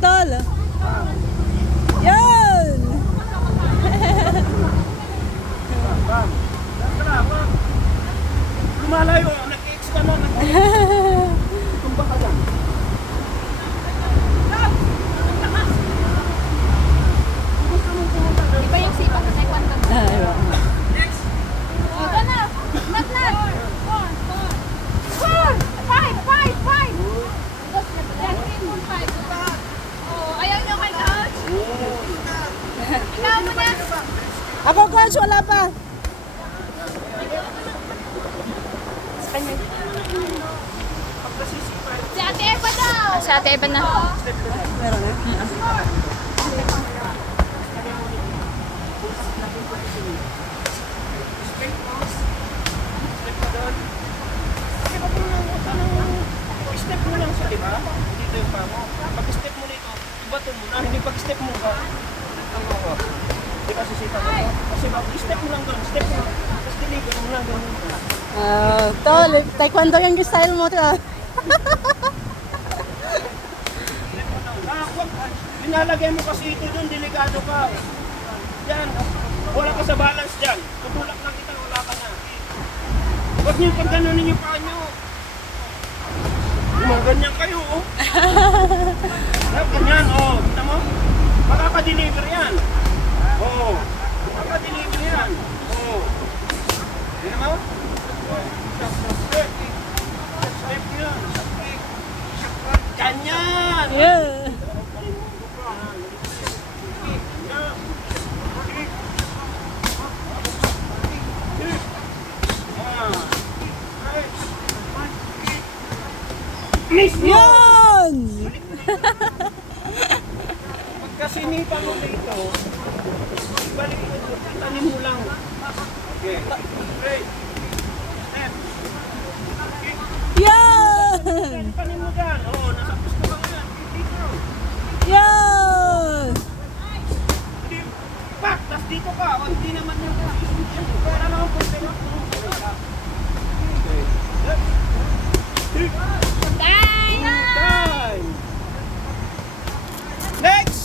tol. Yan! Bam. Lumalayo, nag-X ka na. Tumba ka lang. Iba yung sipa sa taekwondo. Ito na. Nat na. 5. Oh, ayaw nyo kay coach. Ikaw mo na. Ako, coach, wala pa. Si Ate Eva daw. Si Ate Eva na. Meron na? Step mo lang siya, di ba? Dito yung pa mo. Pag-step mo nito, ibato mo na. Hindi pag-step mo ka. Di ba sisita mo? Kasi pag-step mo lang doon, step mo lang. Tapos deliver mo lang doon. Tol, taekwondo yung style mo. Linalagay mo kasi ito doon, delikado ka. Yan, wala ka sa balance dyan. Tutulak lang kita, wala ka na. Huwag niyo pag ganunin yung paa niyo. Ganyan kayo, oh. Ganyan, oh. Kita mo? Makaka-deliver yan. Oh. Makaka-deliver yan. Oh. Yan mo? Step yan. Ganyan. Yeah. Miss mo! Yan! Pagka sinipa mo dito, balik mo ito, tanim mo lang. Okay. Straight. Step. Yan! Tanim mo dyan. Oo, nasa gusto ka yan. Dito. Yan! Pak! Tas dito ka. O, hindi naman yung para naman kung pinag mo. Okay. Time! Next!